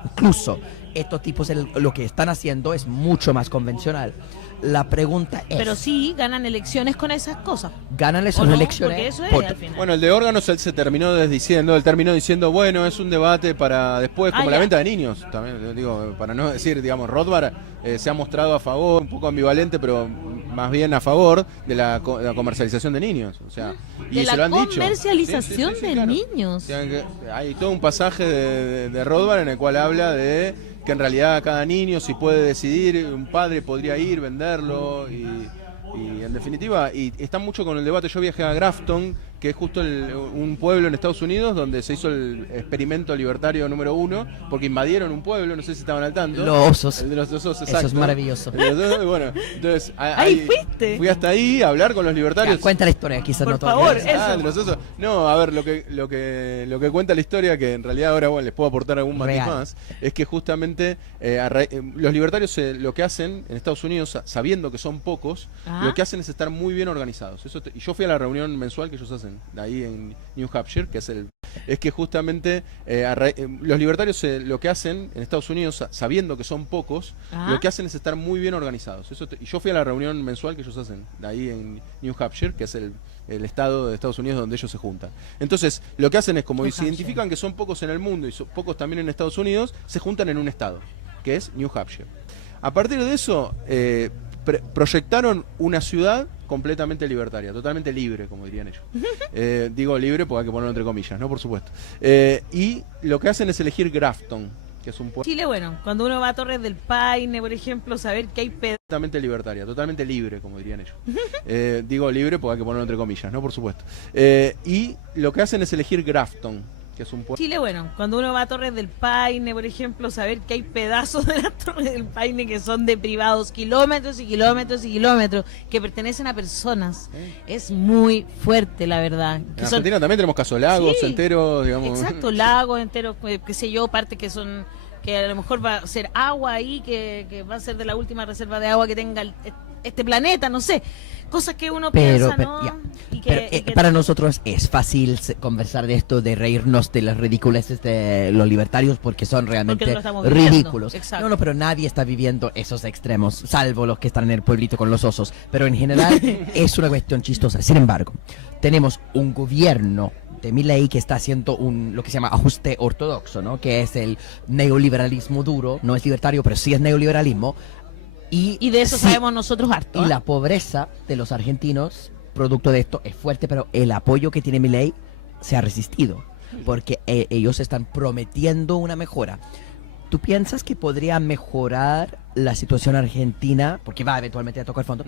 Incluso estos tipos lo que están haciendo es mucho más convencional. La pregunta es... Pero sí ganan elecciones con esas cosas. ¿Ganan esas ¿O no? elecciones? Porque eso es, al final. Bueno, el de órganos él terminó diciendo, bueno, es un debate para después, como la ya. venta de niños, también digo, para no decir, digamos, Rothbard se ha mostrado a favor, un poco ambivalente, pero más bien a favor de la comercialización de niños, o sea, y De se lo la han dicho. comercialización de claro. niños. O sea, que hay todo un pasaje de Rothbard en el cual habla de que en realidad cada niño, si puede decidir, un padre podría ir, venderlo y en definitiva, y está mucho con el debate. Yo viajé a Grafton, que es justo un pueblo en Estados Unidos donde se hizo el experimento libertario número 1, porque invadieron un pueblo, no sé si estaban al tanto. Los osos. El de los osos, exacto. Eso es maravilloso. Bueno, entonces Ahí fuiste. fui hasta ahí a hablar con los libertarios. Ya, cuenta la historia, quizás Por no todo. favor, De los osos. No, a ver, lo que cuenta la historia, que en realidad ahora les puedo aportar algún matiz Real. más, es que justamente los libertarios lo que hacen en Estados Unidos, sabiendo que son pocos, lo que hacen es estar muy bien organizados. Y yo fui a la reunión mensual que ellos hacen ahí en New Hampshire, es que justamente los libertarios lo que hacen en Estados Unidos, sabiendo que son pocos, lo que hacen es estar muy bien organizados. Y yo fui a la reunión mensual que ellos hacen ahí en New Hampshire, que es el estado de Estados Unidos donde ellos se juntan. Entonces, lo que hacen es, como se identifican que son pocos en el mundo y son pocos también en Estados Unidos, se juntan en un estado, que es New Hampshire. A partir de eso, proyectaron una ciudad completamente libertaria, totalmente libre, como dirían ellos. Digo libre porque hay que ponerlo entre comillas, ¿no? Por supuesto. Y lo que hacen es elegir Grafton, que es un pueblo Chile, bueno, cuando uno va a Torres del Paine, por ejemplo, saber que hay completamente libertaria, totalmente libre, como dirían ellos. Digo libre porque hay que ponerlo entre comillas, ¿no? Por supuesto. Y lo que hacen es elegir Grafton, que es un pueblo... Chile, bueno, cuando uno va a Torres del Paine, por ejemplo, saber que hay pedazos de la Torre del Paine que son de privados, kilómetros y kilómetros y kilómetros, que pertenecen a personas. Es muy fuerte, la verdad. En Argentina también tenemos casos lagos enteros, digamos. Exacto, lagos enteros, qué sé yo, partes que son, que a lo mejor va a ser agua ahí, que va a ser de la última reserva de agua que tenga este planeta, no sé. Cosas que uno piensa, ¿no? Para nosotros es fácil conversar de esto, de reírnos de las ridiculeces de los libertarios, porque son realmente ridículos. No, pero nadie está viviendo esos extremos, salvo los que están en el pueblito con los osos. Pero en general es una cuestión chistosa. Sin embargo, tenemos un gobierno de Milei que está haciendo lo que se llama ajuste ortodoxo, ¿no? Que es el neoliberalismo duro. No es libertario, pero sí es neoliberalismo. Y de eso sabemos nosotros harto. Y la pobreza de los argentinos, producto de esto, es fuerte, pero el apoyo que tiene Milei se ha resistido, porque ellos están prometiendo una mejora. ¿Tú piensas que podría mejorar la situación argentina, porque va eventualmente a tocar fondo,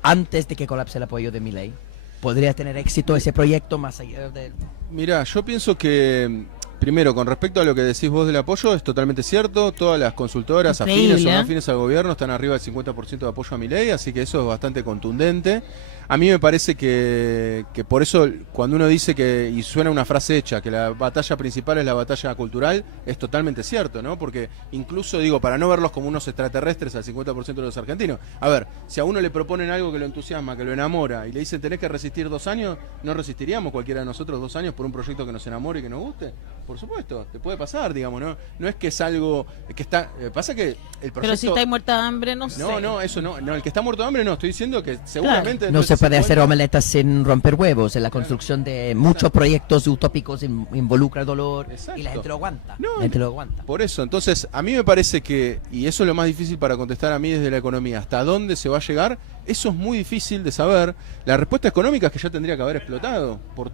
antes de que colapse el apoyo de Milei? ¿Podría tener éxito ese proyecto más allá de...? Mira, yo pienso que... Primero, con respecto a lo que decís vos del apoyo, es totalmente cierto. Todas las consultoras afines o no afines al gobierno están arriba del 50% de apoyo a Milei, así que eso es bastante contundente. A mí me parece que por eso, cuando uno dice y suena una frase hecha, que la batalla principal es la batalla cultural, es totalmente cierto, ¿no? Porque incluso, digo, para no verlos como unos extraterrestres al 50% de los argentinos, a ver, si a uno le proponen algo que lo entusiasma, que lo enamora, y le dicen tenés que resistir 2 años, ¿no resistiríamos cualquiera de nosotros 2 años por un proyecto que nos enamore y que nos guste? por supuesto, te puede pasar, digamos, no es que es algo que está, pasa que el proyecto... Pero si estáis muerta de hambre, no sé. No, eso no, el que está muerto de hambre no, estoy diciendo que seguramente... No se puede hacer omeletas sin romper huevos, en la Claro. construcción de muchos proyectos utópicos involucra dolor Exacto. y la gente lo aguanta. No, la gente lo aguanta. Por eso, entonces, a mí me parece que, y eso es lo más difícil para contestar a mí desde la economía, hasta dónde se va a llegar, eso es muy difícil de saber. La respuesta económica es que ya tendría que haber explotado por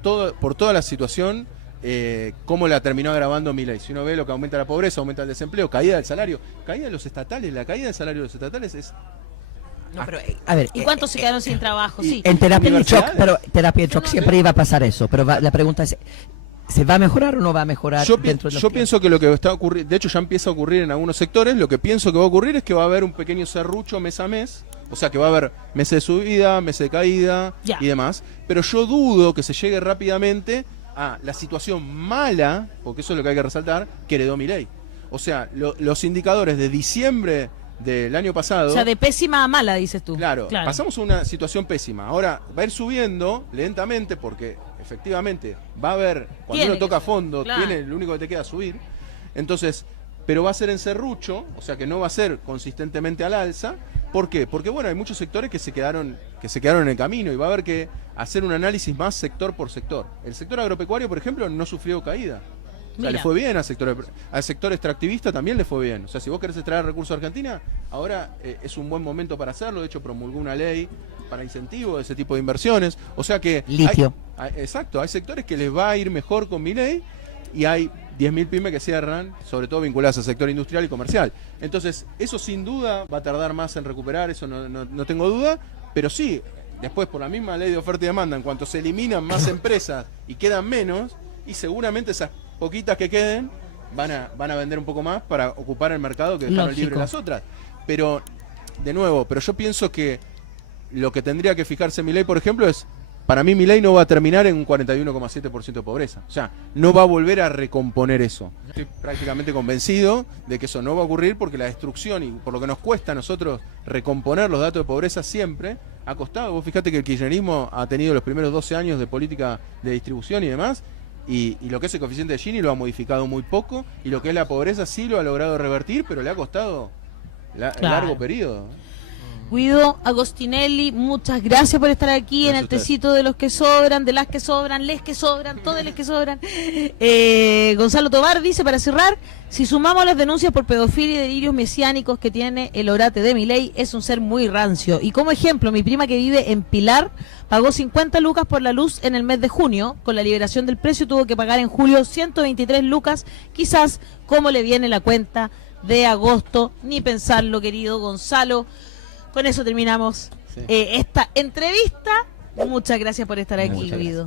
toda la situación, cómo la terminó agravando Milei. Si uno ve lo que aumenta la pobreza, aumenta el desempleo, caída del salario, caída de los estatales, la caída del salario de los estatales es... No, pero, a ver, ¿Y cuántos se quedaron sin trabajo? Sí. en terapia de shock, universidades. pero terapia de shock siempre iba a pasar eso, pero la pregunta es, ¿se va a mejorar o no va a mejorar dentro de los Yo pienso que lo que está ocurriendo, de hecho ya empieza a ocurrir en algunos sectores, lo que pienso que va a ocurrir es que va a haber un pequeño serrucho mes a mes, o sea que va a haber meses de subida, meses de caída Ya. y demás, pero yo dudo que se llegue rápidamente a la situación mala, porque eso es lo que hay que resaltar, que heredó Milei. O sea, los indicadores de diciembre del año pasado... O sea, de pésima a mala, dices tú. Claro, pasamos a una situación pésima. Ahora va a ir subiendo lentamente porque efectivamente va a haber, cuando Tiene uno toca que ser, fondo, claro. lo único que te queda es subir. Entonces, pero va a ser en serrucho, o sea que no va a ser consistentemente al alza. ¿Por qué? Porque bueno, hay muchos sectores que se quedaron en el camino y va a haber que hacer un análisis más sector por sector. El sector agropecuario, por ejemplo, no sufrió caída. O sea, Mira. le fue bien al sector extractivista también le fue bien. O sea, si vos querés extraer recursos a Argentina, ahora es un buen momento para hacerlo. De hecho, promulgó una ley para incentivo de ese tipo de inversiones. O sea que... Litio. Exacto, hay sectores que les va a ir mejor con Milei y hay 10.000 pymes que cierran, sobre todo vinculadas al sector industrial y comercial. Entonces, eso sin duda va a tardar más en recuperar, eso no tengo duda, pero sí, después por la misma ley de oferta y demanda, en cuanto se eliminan más empresas y quedan menos, y seguramente esas poquitas que queden van a vender un poco más para ocupar el mercado que dejaron Lógico. libre las otras. Pero, de nuevo, yo pienso que lo que tendría que fijarse Milei, por ejemplo, es, para mí Milei no va a terminar en un 41,7% de pobreza. O sea, no va a volver a recomponer eso. Estoy prácticamente convencido de que eso no va a ocurrir porque la destrucción y por lo que nos cuesta a nosotros recomponer los datos de pobreza siempre ha costado. Vos fíjate que el kirchnerismo ha tenido los primeros 12 años de política de distribución y demás, y lo que es el coeficiente de Gini lo ha modificado muy poco, y lo que es la pobreza sí lo ha logrado revertir, pero le ha costado Claro. largo periodo. Guido Agostinelli, muchas gracias por estar aquí Gracias en a el ustedes. tecito de los que sobran, de las que sobran, les que sobran, todos les que sobran. Gonzalo Tobar dice, para cerrar, si sumamos las denuncias por pedofilia y delirios mesiánicos que tiene el orate de Milei, es un ser muy rancio. Y como ejemplo, mi prima que vive en Pilar pagó 50 lucas por la luz en el mes de junio. Con la liberación del precio tuvo que pagar en julio 123 lucas. Quizás cómo le viene la cuenta de agosto, ni pensarlo, querido Gonzalo. Con eso terminamos Sí. esta entrevista. Muchas gracias por estar aquí, Muchas gracias. Guido.